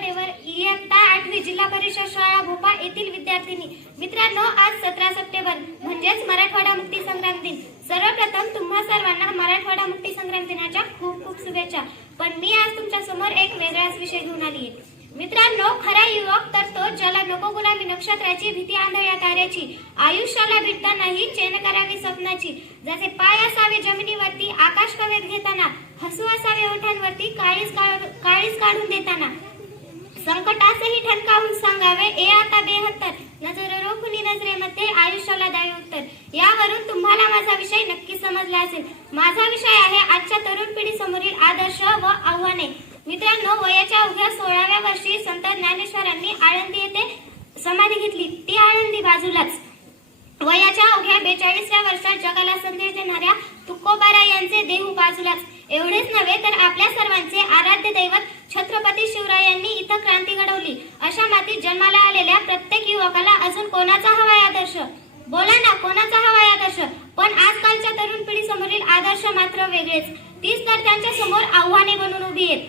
कडेवर इयत्ता आठवी जिल्हा परिषद शाळा भोपाळ येथील विद्यार्थिनी. मित्रांनो आज सतरा सप्टेंबर म्हणजेच मराठवाडा मुक्ती संग्राम दिन. सर्वप्रथम तुम्हा सर्वांना मराठवाडा मुक्ती संग्राम दिनाच्या खूप खूप शुभेच्छा. पण मी आज तुमच्यासमोर एक वेगळाच विषय घेऊन आली आहे. मित्रांनो खरा युवक तर तो ज्याला नको गुलामी नक्षत्राची भीती आंधळ्या ताऱ्याची आयुष्याला भेटतानाही चेन करावी स्वप्नाची जसे पाय असावे जमिनीवरती आकाश कवेत घेताना हसू असावे ओठांवरती काळीच काळीच काढून देताना संकटासही ठणकावून सांगावे ए आता बेहत्तर. नजर रोखुनी नजरेमध्ये आयुष्याला द्यावे उत्तर. यावरून तुम्हाला माझा विषय नक्की समजला असेल. माझा विषय आहे आजच्या तरुण पिढी समोरील आदर्श व आव्हाने. मित्रांनो वयाच्या अवघ्या सोळाव्या वर्षी संत ज्ञानेश्वरांनी आळंदी येथे समाधी घेतली. ती आळंदी बाजूलाच. वयाच्या अवघ्या बेचाळीसव्या वर्षात जगाला संदेश देणाऱ्या तुकोबारा यांचे देहू बाजूलाच. एवढेच नव्हे तर आपल्या सर्व छत्रपती शिवरायांनी इथं क्रांती घडवली. अशा मातीत जन्माला आलेल्या प्रत्येक युवकाला अजून कोणाचा हवाय आदर्श? बोला ना कोणाचा हवाय आदर्श? पण आजकालच्या तरुण पिढी समोरील आदर्श मात्र वेगळेच. तीच तर त्यांच्यासमोर आव्हाने बनून उभी आहेत.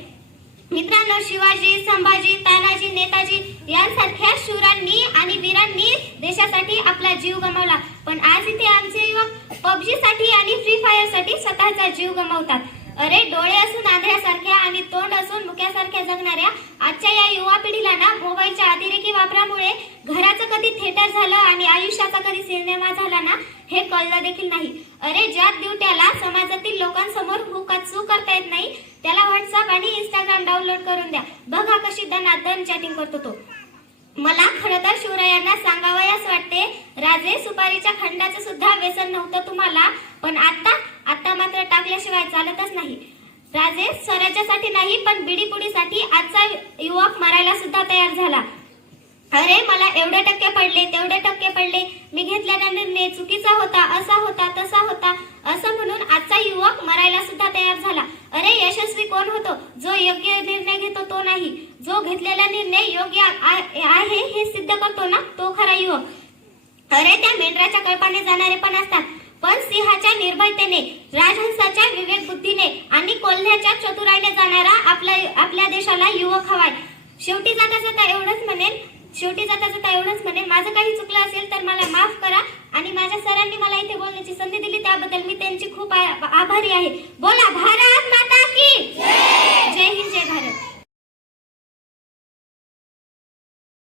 मित्रांनो शिवाजी संभाजी तानाजी नेताजी यांसारख्या शूरांनी आणि वीरांनी देशासाठी आपला जीव गमावला. पण आज इथे आमचे युवक पबजी साठी आणि फ्री फायरसाठी स्वतःचा जीव गमावतात. अरे डोळे असून आंधळ्यासारख्या आणि तोंड असून मुक्यासारख्या जगणाऱ्या आजच्या या युवा पिढीला ना मोबाईलच्या अतिरेकी वापरामुळे घराचं कधी थिएटर झालं आणि आयुष्याचा कधी सिनेमा झाला ना हे कळलं देखील नाही. अरे ज्या दिवट्याला समाजातील लोकांसमोर हुकाचू करता येत नाही त्याला व्हॉट्सअप आणि इंस्टाग्राम डाउनलोड करून द्या. बघा कशी दनादन चॅटिंग करतो तो. मला खरं तर शिवरायांना सांगावयास वाटते. राजे सुपारीच्या खंडाचं सुद्धा व्यसन नव्हतं तुम्हाला पण आता आता मात्र टाकल्याशिवायचा राजे स्वराज्यासाठी नाही पण बिडीपुडीसाठी आजचा युवक मारायला सुद्धा तयार झाला. अरे मला एवढे टक्के पडले तेवढे टक्के पडले. मी घेतलेला निर्णय चुकीचा होता असा होता तसा होता असं म्हणून आजचा युवक मरायला सुद्धा तयार झाला. अरे यशस्वी कोण होतो? जो योग्य निर्णय घेतो तो नाही. जो घेतलेला निर्णय योग्य आ- आहे हे सिद्ध करतो ना तो खरा युवक. अरे त्या मेंढराच्या कळपाने जाणारे पण असतात. पण सिंहाच्या निर्भयतेने राजहंसाच्या विवेक बुद्धीने आणि कोल्ह्याच्या चतुराईने जाणारा आपल्या आपल्या देशाला युवक हवाय. शेवटी जाता जाता एवढंच म्हणेन शेवटी जाता जाता एवढंच म्हणेन माझं काही चुकलं असेल तर मला माफ करा आणि माझ्या सरांनी मला इथे बोलण्याची संधी दिली त्याबद्दल मी त्यांची खूप आ- आभारी आहे. बोला भारत माता की